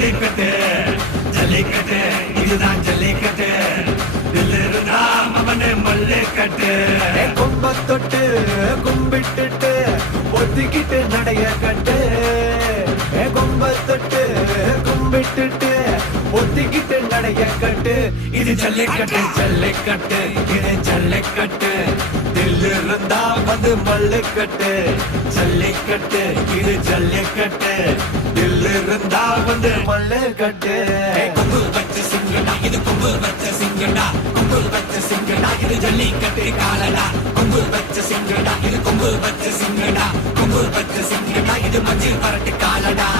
ஜல்லிக்கட்டு ஜல்லிக்கட்டு இதுதான் ஜல்லிக்கட்டு இருந்தா அவனு மல்லிக்கட்டு கும்ப தொட்டு கும்பிட்டுட்டு ஒத்திக்கிட்டு நடைய கட்டு கும்ப தொட்டு கும்பிட்டுட்டு ஒத்திக்கிட்டு நடைய கட்டு இது ஜல்லிக்கட்டு ஜல்லிக்கட்டு இது ஜல்லிக்கட்டு தில்லு இருந்தா வந்து மல்லிக்கட்டு ஜல்லிக்கட்டு இது ஜல்லிக்கட்டு தில்லு இருந்தா வந்து மல்லிக்கட்டு கொம்பு வச்ச சிங்கடா இது கொம்பு வச்ச சிங்கடா கொம்பு வச்ச சிங்கடா இது ஜல்லிக்கட்டு காலடா கொம்பு வச்ச சிங்கடா இது கொம்பு வச்ச சிங்கடா கொம்பு வச்ச சிங்கடா இது மஞ்சள் பரட்டு காலடா